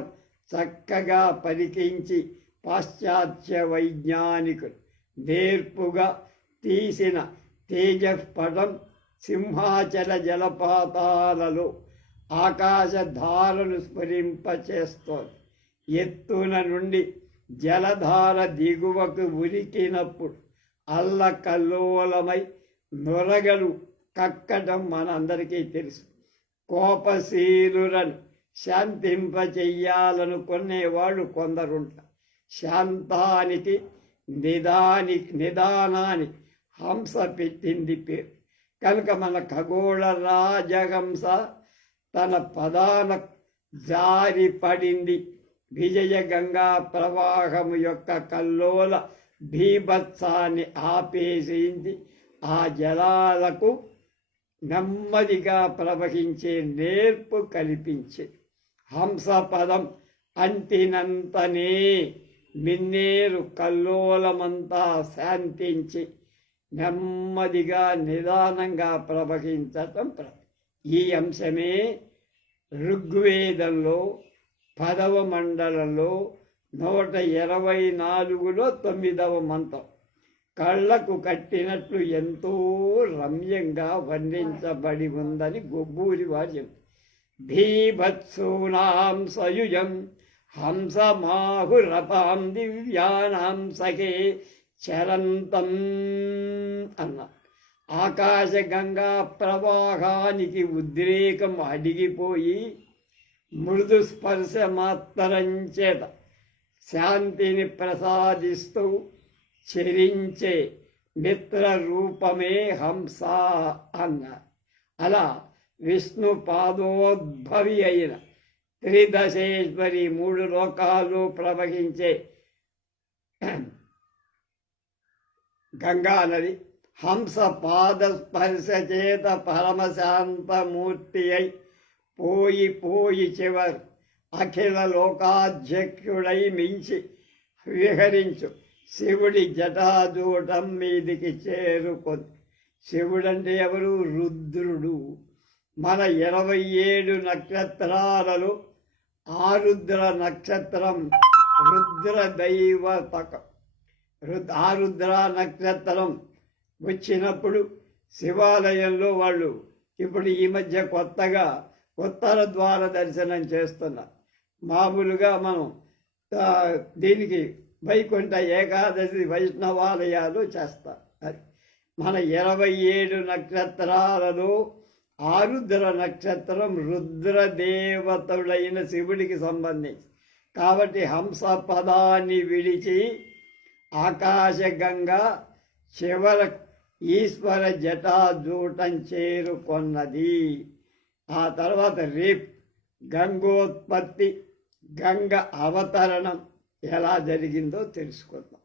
చక్కగా పరికించి పాశ్చాత్య వైజ్ఞానికులు నేర్పుగా తీసిన తేజపటం సింహాచల జలపాతాలలో ఆకాశధారను స్ఫురింపచేస్తోంది. ఎత్తున నుండి జలధార దిగువకు ఉరికినప్పుడు అల్లకల్లోలమై నొరగలు కక్కటం మనందరికీ తెలుసు. కోపశీలులను శాంతింపచెయ్యాలనుకునేవాళ్ళు కొందరుంటారు. శాంతానికి నిదానానికి హంస పెట్టింది పేరు. కనుక మన ఖగోళ రాజహంస తన పదాన జారి పడింది. విజయ గంగా ప్రవాహము యొక్క కల్లోల భీభత్సాన్ని ఆపేసింది. ఆ జలాలకు నెమ్మదిగా ప్రవహించే నేర్పు కల్పించి హంస పదం అంటినంతనే మిన్నేరు కల్లోలమంతా శాంతించి నెమ్మదిగా నిదానంగా ప్రవహించటం. ఈ అంశమే ఋగ్వేదంలో 10వ మండలంలో 124లో 9వ మంత్రం కళ్ళకు కట్టినట్లు ఎంతో రమ్యంగా వర్ణించబడి ఉందని గొబ్బూరి వారు చెప్తారు. భీభత్సూనాం సయుజం హంసమాహురపాం దివ్యానాం సఖే చరంతం అన్న. ఆకాశగంగా ప్రవాహానికి ఉద్రేకం అడిగిపోయి మృదు స్పర్శ మాత్రం చేత శాంతిని ప్రసాదిస్తూ చెరించే మిత్ర రూపమే హంస అన్నారు. అలా విష్ణు పాదోద్భవి అయిన త్రిదశేశ్వరి 3 లోకాలు ప్రవహించే గంగా నది హంస పాద స్పర్శ చేత పరమశాంతమూర్తి అయి పోయి చివరు అఖిల లోకాధ్యక్షుడై మించి విహరించు శివుడి జటాజూటం మీదికి చేరుకొని. శివుడంటే ఎవరు? రుద్రుడు. మన 27 నక్షత్రాలలో ఆరుద్ర నక్షత్రం రుద్ర దైవతకం. ఆరుద్ర నక్షత్రం వచ్చినప్పుడు శివాలయంలో వాళ్ళు ఇప్పుడు ఈ మధ్య కొత్తగా ఉత్తర ద్వార దర్శనం చేస్తున్నారు. మామూలుగా మనం దీనికి వైకుంఠ ఏకాదశి వైష్ణవాలయాలు చేస్తారు. అది మన 27 నక్షత్రాలలో ఆరుద్ర నక్షత్రం రుద్రదేవతుడైన శివుడికి సంబంధించి. కాబట్టి హంస పదాన్ని విడిచి ఆకాశగంగా చివర ఈశ్వర జటాజూటం చేరుకొన్నది. ఆ తర్వాత రేపు గంగోత్పత్తి, గంగ అవతరణం ఎలా జరిగిందో తెలుసుకుందాం.